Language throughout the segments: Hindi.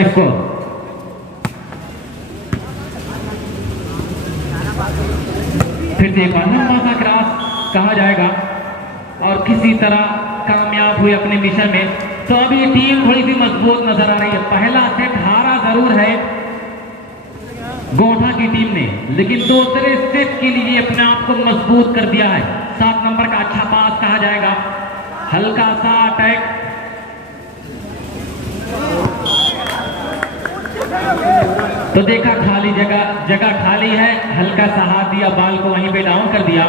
इसको फिर से एक बार लंबा सा क्रॉस कहा जाएगा और किसी तरह कामयाब हुए अपने मिशन में। तो अभी टीम थोड़ी सी मजबूत नजर आ रही है। पहला सेट हारा जरूर है गोठा की टीम ने, लेकिन दूसरे सेट के लिए अपने आप को मजबूत कर दिया है। 7 नंबर का अच्छा पास कहा जाएगा, हल्का सा अटैक, तो देखा खाली जगह खाली है, हल्का सा हाथ दिया, बाल को वहीं पे डाउन कर दिया।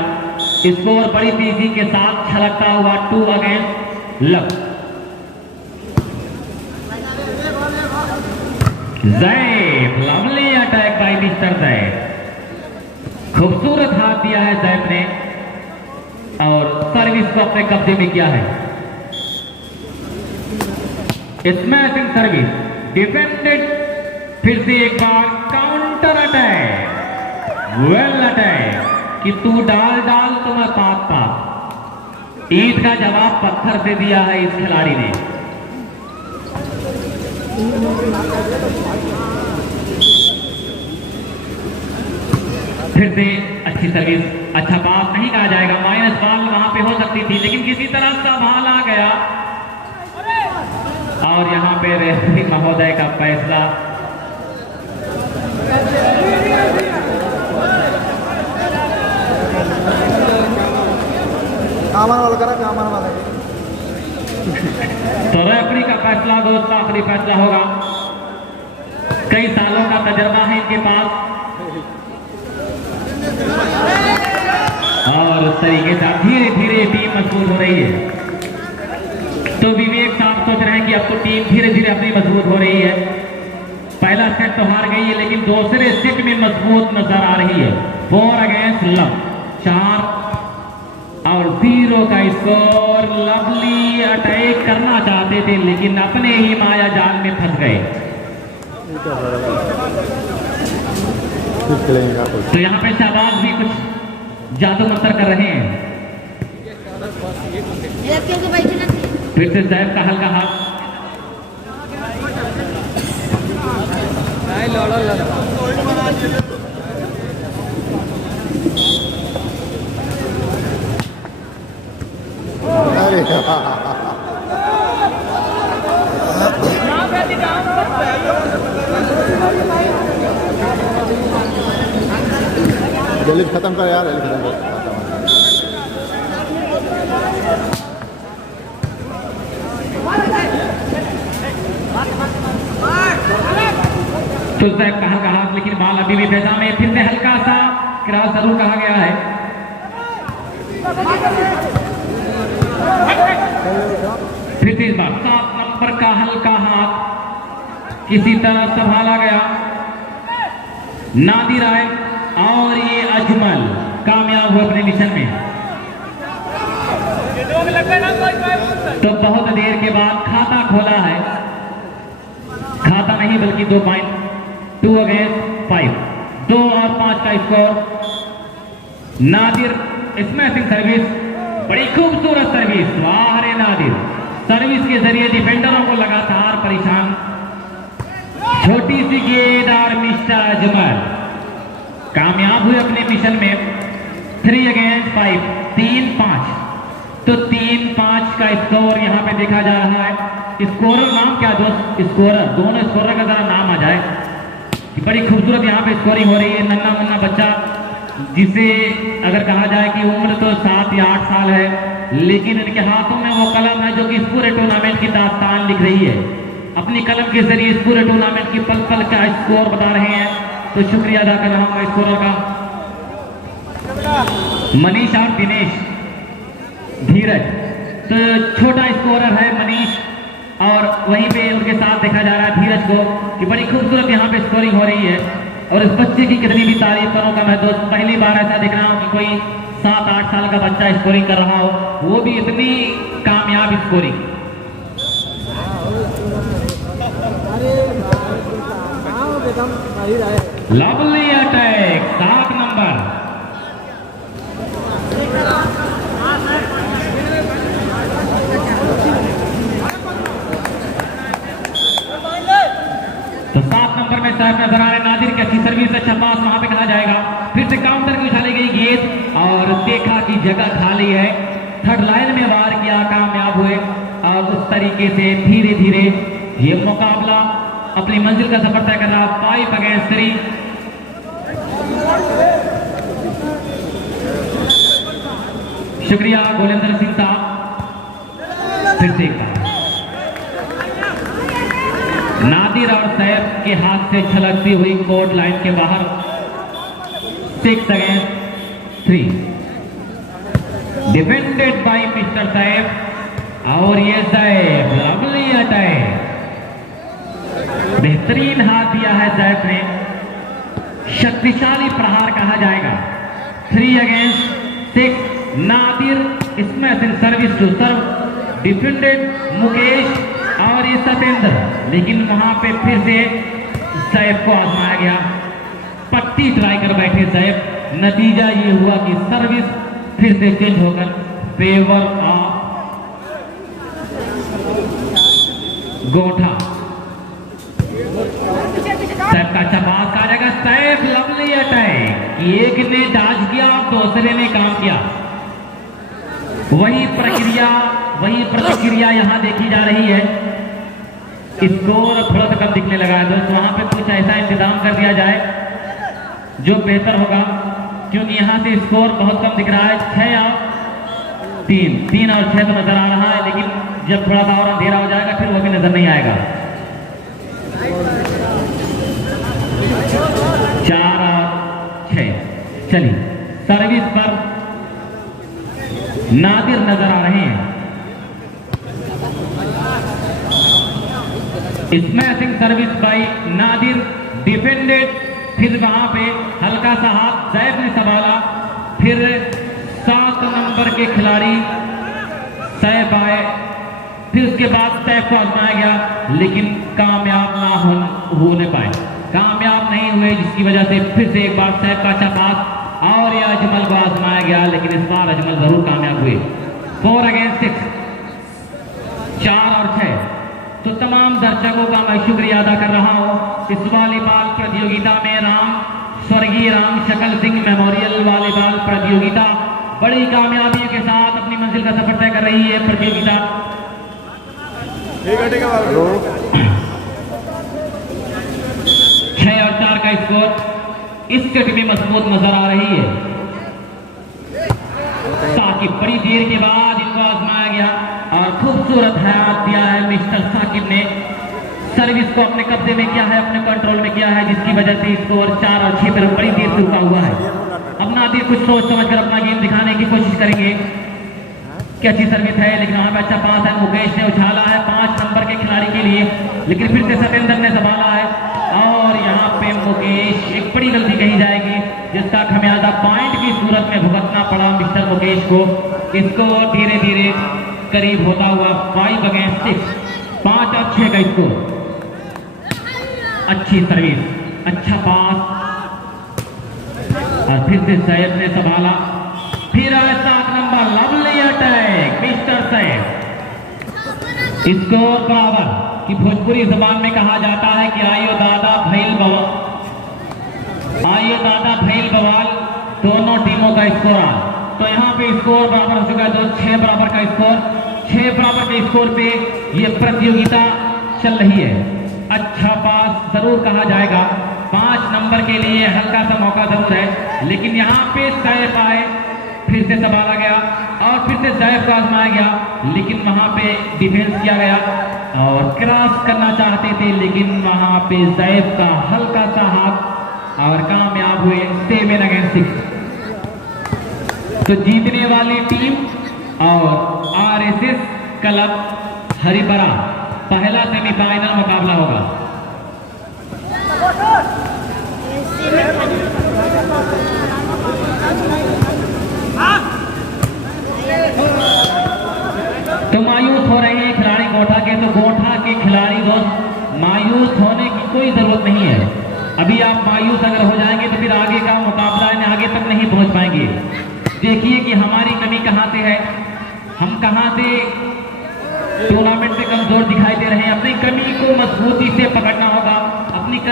स्कोर बड़ी तेजी के साथ छलकता हुआ 2 against love. Jab, lovely attack by mister jab. खूबसूरत हाथ दिया है जैब ने और सर्विस को अपने कब्जे में किया है। Smashing service defended. फिर से एक बार काउंटर अटैक, वेल अटैक कि तू डाल तो मैं पाप। ईद का जवाब पत्थर से दिया है इस खिलाड़ी ने। फिर से अच्छी सर्विस, अच्छा पास नहीं कहा जाएगा, माइनस बॉल वहां पे हो सकती थी, लेकिन किसी तरह संभाल आ गया और यहां पे रेफरी महोदय का फैसला। तो रेफरी का फैसला दोस्त आखिरी फैसला होगा। कई सालों का तजर्बा है इनके पास और उस तरीके से धीरे धीरे टीम मजबूत हो रही है। तो विवेक साहब सोच रहे हैं कि अब तो टीम धीरे धीरे अपनी मजबूत हो रही है। पहला सेट तो हार गई है, लेकिन दूसरे सेट में मजबूत नजर आ रही है। 4 अगेंस्ट लव, 4 और 0 का स्कोर। लवली अटैक करना चाहते थे, लेकिन अपने ही माया जाल में फंस गए। तो यहाँ पे शाहबाज भी कुछ जादू मंत्र कर रहे हैं। फिर से जैब का हल्का हाथ, जल्दी खत्म कर यार, जल्दी खत्म कर। तो जैब का हल्का हाथ, लेकिन बाल अभी भी फैजा में। फिर से हल्का सा क्रॉस जरूर कहा गया है। फिर से इस बार 7 नंबर का हल्का हाथ किसी तरह संभाला गया। नादिर आए और ये अजमल कामयाब हुए अपने मिशन में। तो बहुत देर के बाद खाता खोला है, खाता नहीं बल्कि 2 पॉइंट, 2 अगेंस्ट 5, 2 और 5 का स्कोर। नादिर स्मैशिंग सर्विस, बड़ी खूबसूरत सर्विस, वाह रे नादिर। सर्विस के जरिए डिफेंडरों को लगातार परेशान। छोटी सी गेंद और मिस्टर अजमल कामयाब हुए अपने मिशन में। 3 अगेंस्ट 5, 3-5। तो 3-5 का स्कोर यहाँ पे देखा जा रहा है। स्कोरर नाम क्या दोस्त? स्कोरर, दोनों स्कोरर का जरा नाम आ जाए। बड़ी खूबसूरत यहाँ पे स्कोरिंग हो रही है। नन्ना मुन्ना बच्चा, जिसे अगर कहा जाए कि उम्र तो 7 या 8 साल है, लेकिन इनके हाथों में वो कलम है जो कि इस पूरे टूर्नामेंट की दास्तान लिख रही है। अपनी कलम के जरिए इस पूरे टूर्नामेंट की पल पल का स्कोर बता रहे हैं। तो शुक्रिया अदा कर रहा हूँ स्कोरर का। मनीष और दिनेश, धीरज, तो छोटा स्कोरर है मनीष और वहीं पे उनके साथ देखा जा रहा है धीरज को कि बड़ी खूबसूरत यहाँ पे स्कोरिंग हो रही है। और इस बच्चे की कितनी भी तारीफ करूँ का मैं दोस्त, पहली बार ऐसा देख रहा हूँ कि कोई 7-8 साल का बच्चा स्कोरिंग कर रहा हो, वो भी इतनी कामयाब स्कोरिंग। Lovely attack, 7 number. तो 7 नंबर में साहब नजर आ रहे नादिर की अच्छी सर्विस, अच्छा पास वहां पे कहा जाएगा। फिर से काउंटर की उछाली गई गेंद और देखा कि जगह खाली है, थर्ड लाइन में वार किया, कामयाब हुए। और उस तरीके से धीरे धीरे ये मुकाबला अपनी मंजिल का सफर तय कर रहा। 5 अगेंस्ट 3। शुक्रिया गोलेंद्र सिंह साहब। फिर से एक बार नादिर और सैफ के हाथ से छलकती हुई कोर्ट लाइन के बाहर। 6 against 3 defended bye mister Saif. और ये सैफ लवली अटैक, बेहतरीन हाथ दिया है सैफ ने, शक्तिशाली प्रहार कहा जाएगा। 3 against 6 Nadir smashing service to serve defended Mukesh और ये सतेंद्र, लेकिन वहां पे फिर से सैफ को आजमाया गया। पट्टी ट्राई कर बैठे सैफ, नतीजा ये हुआ कि सर्विस फिर से चेंज होकर फेवर ऑफ गोठा। सैफ का अच्छा पास कहा जाएगा। सैफ लवली अटैक, एक ने डॉज किया और दूसरे ने काम किया। वही प्रतिक्रिया यहां देखी जा रही है। स्कोर थोड़ा सा कम दिखने लगा है दोस्त, वहां पे कुछ ऐसा इंतजाम कर दिया जाए जो बेहतर होगा, क्योंकि यहां से स्कोर बहुत कम दिख रहा है। 6 और 3 और 6 तो नजर आ रहा है, लेकिन जब थोड़ा सा और अंधेरा हो जाएगा फिर वो भी नजर नहीं आएगा। 4 और 6। चलिए, सर्विस पर नादिर नजर आ रहे हैं। Smashing service by Nadir defended. फिर वहां पे हल्का सा हाथ सैफ ने संभाला। फिर 7 नंबर के खिलाड़ी सैफ आए, फिर उसके बाद सैफ को आजमाया गया, लेकिन कामयाब ना होने पाए, कामयाब नहीं हुए, जिसकी वजह से फिर से एक बार सैफ का अच्छा पास और ये अजमल को आजमाया गया, लेकिन इस बार अजमल जरूर कामयाब हुए। 4 अगेंस्ट 6। 4 और 6। तो तमाम दर्शकों का मैं शुक्रिया अदा कर रहा हूँ। इस वॉलीबॉल प्रतियोगिता में स्वर्गीय राम शकल सिंह मेमोरियल वॉलीबॉल प्रतियोगिता बड़ी कामयाबी के साथ अपनी मंजिल का सफर तय कर रही है। प्रतियोगिता 6 और 4 का स्कोर इस कट में मजबूत नजर आ रही है। साकिब बड़ी देर के बाद इनको आजमाया गया और खूबसूरत हाथ दिया है मिस्टर साकिब ने। सर्विस को अपने कब्जे में किया है, अपने कंट्रोल में किया है, जिसकी वजह से स्कोर 4 और 6 पर बड़ी देर से रुका हुआ है। अब नादिर कुछ सोच समझ कर अपना गेम दिखाने की कोशिश करेंगे कि अच्छी सर्विस है, लेकिन वहां पे अच्छा पास है। मुकेश ने उछाला है 5 नंबर के खिलाड़ी के लिए, लेकिन फिर से सतेंद्र ने संभाला है और यहाँ पे मुकेश, एक बड़ी गलती कही जाएगी जिसका खमियाजा पॉइंट की सूरत में भुगतना पड़ा मिस्टर मुकेश को। इसको धीरे धीरे करीब होता हुआ 5 अगेंस्ट 6, 5 और 6 का स्कोर। अच्छी सर्विस, अच्छा पास और फिर से सैयद ने संभाला। फिर 7 number lovely attack mister Syed. Score बराबर कि भोजपुरी जबान में कहा जाता है कि आइयो दादा भैल बवाल, आइयो दादा भैल बवाल, दोनों टीमों का स्कोर आज। तो यहाँ पे स्कोर बराबर हो चुका है, तो 6 बराबर का स्कोर, 6 बराबर के स्कोर पे ये प्रतियोगिता चल रही है। अच्छा पास जरूर कहा जाएगा, 5 नंबर के लिए हल्का सा मौका जरूर है, लेकिन यहाँ पे सैफ आए, फिर से संभाला गया और फिर से सैफ को आजमाया गया, लेकिन वहां पे डिफेंस किया गया और क्रॉस करना चाहते थे, लेकिन वहां पे सैफ का हल्का सा हाथ और कामयाब हुए 7 अगेंस्ट 6। तो जीतने वाली टीम और आरएसएस क्लब हरिपरा पहला सेमीफाइनल मुकाबला होगा। तो मायूस हो रहे हैं खिलाड़ी गोठा के, तो गोठा के खिलाड़ी दोस्त मायूस होने की कोई जरूरत नहीं है। अभी आप मायूस अगर हो जाएंगे तो फिर आगे का मुकाबला में आगे तक नहीं पहुंच पाएंगे। देखिए कि हमारी कमी कहां से है, हम कहां से टूर्नामेंट में कमजोर दिखाई दे रहे हैं। अपनी कमी को मजबूती से पकड़ना होगा,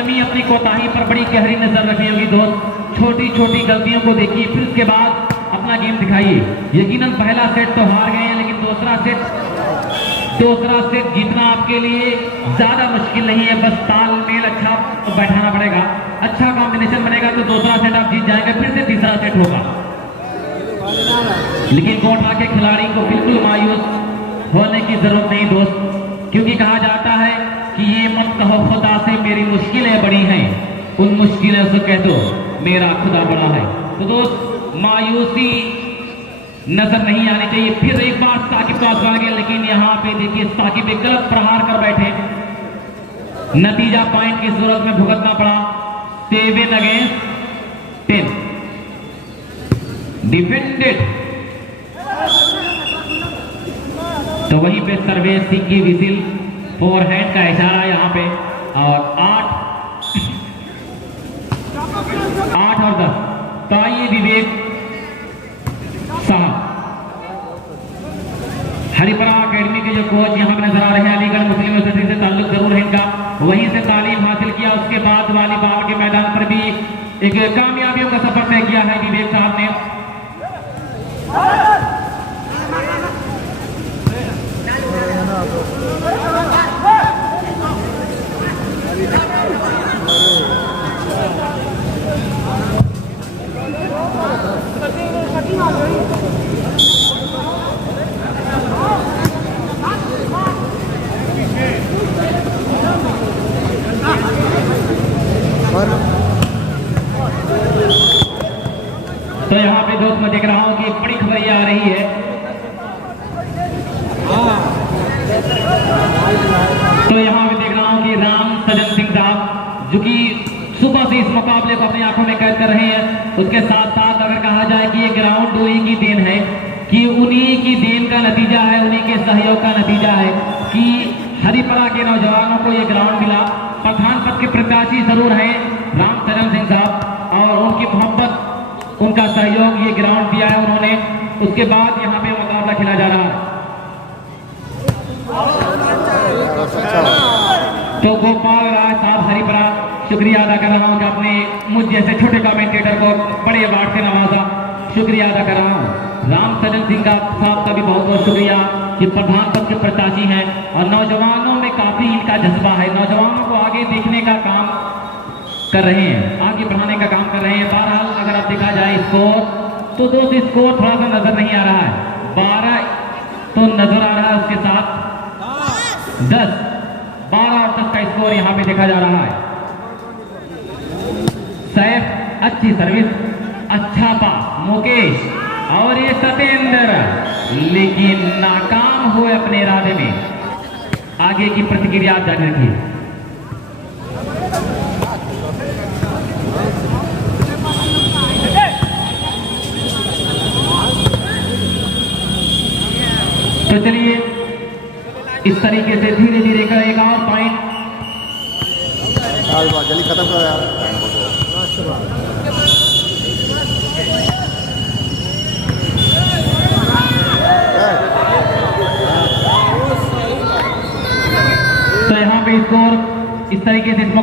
कमी, अपनी कोताही पर बड़ी गहरी नजर रखी होगी दोस्त। छोटी छोटी गलतियों को देखिए, फिर उसके बाद अपना गेम दिखाइए। यकीनन पहला सेट तो हार गए हैं, लेकिन दूसरा सेट जीतना आपके लिए ज्यादा मुश्किल नहीं है। बस तालमेल अच्छा बैठाना पड़ेगा, अच्छा कॉम्बिनेशन बनेगा तो दूसरा सेट आप जीत जाएंगे। फिर से तीसरा सेट होगा, लेकिन कोटा के खिलाड़ी को बिल्कुल मायूस होने की जरूरत नहीं दोस्त, क्योंकि कहा जाता है कि ये मत कहो खुदा से मेरी मुश्किलें बड़ी हैं, उन मुश्किलों से कह दो मेरा खुदा बड़ा है। तो दोस्त, मायूसी नजर नहीं आनी चाहिए। फिर एक बार साकिब को आजमाएंगे, लेकिन यहाँ पे देखिए साकिब एक गलत प्रहार कर बैठे, नतीजा पॉइंट की सूरत में भुगतना पड़ा। 7 अगेंस्ट 10 डिफेंडेड। तो वहीं पे सर्वेश सिंह की विजिल, फोरहैंड का इशारा यहाँ पे, और 8 और 10। तो आइए विवेक साहब, हरिपरा एकेडमी के जो कोच यहाँ पे नजर आ रहे हैं, अलीगढ़ मुस्लिम यूनिवर्सिटी से ताल्लुक जरूर है इनका, वहीं से तालीम हासिल किया। उसके बाद वॉलीबॉल के मैदान पर भी एक कामयाबियों का सफर तय किया है विवेक साहब ने। तो यहाँ पे दोस्त मैं देख रहा हूँ कि बड़ी खबर ये आ रही है। तो यहाँ पे देख रहा हूँ कि राम सजन सिंह साहब, जो कि सुबह से इस मुकाबले को अपनी आंखों में कैद कर रहे हैं, उसके साथ साथ अगर कहा जाए कि ये ग्राउंड उन्हीं की देन है, कि उन्हीं की देन का नतीजा है, उन्हीं के सहयोग का नतीजा है कि हरिपरा के नौजवानों को ये ग्राउंड मिला। प्रधान पद के प्रत्याशी जरूर हैं राम सजन सिंह साहब, और उनकी मोहब्बत, उनका सहयोग ये ग्राउंड दिया है उन्होंने। उसके बाद यहाँ पे मुकाबला खेला जा रहा है। तो गोपाल राज साहब हरिपरा, शुक्रिया अदा कर रहा हूँ कि आपने मुझ जैसे छोटे कमेंटेटर को बड़े अवार्ड से नवाजा, शुक्रिया अदा कर रहा हूँ। राम सजन सिंह साहब का भी बहुत बहुत शुक्रिया कि प्रधान पद के प्रत्याशी हैं और नौजवानों में काफी इनका जज्बा है, नौजवानों को आगे देखने का काम कर रहे हैं, आगे बढ़ाने का काम कर रहे हैं। बहरहाल अगर आप देखा जाए स्कोर, तो दोस्त स्कोर थोड़ा सा नजर नहीं आ रहा है। 12 तो नजर आ रहा है, उसके साथ 10, 12 और 10 का स्कोर यहाँ पे देखा जा रहा है। सैफ अच्छी सर्विस, अच्छा पास मुकेश, और ये सतेंद्र, लेकिन नाकाम हुए अपने इरादे में। आगे की प्रतिक्रिया जारी रखिए। तो चलिए इस तरीके से धीरे धीरे का एक और पॉइंट जल्दी खत्म करो यार। तो यहाँ पे स्कोर इस तरीके से इस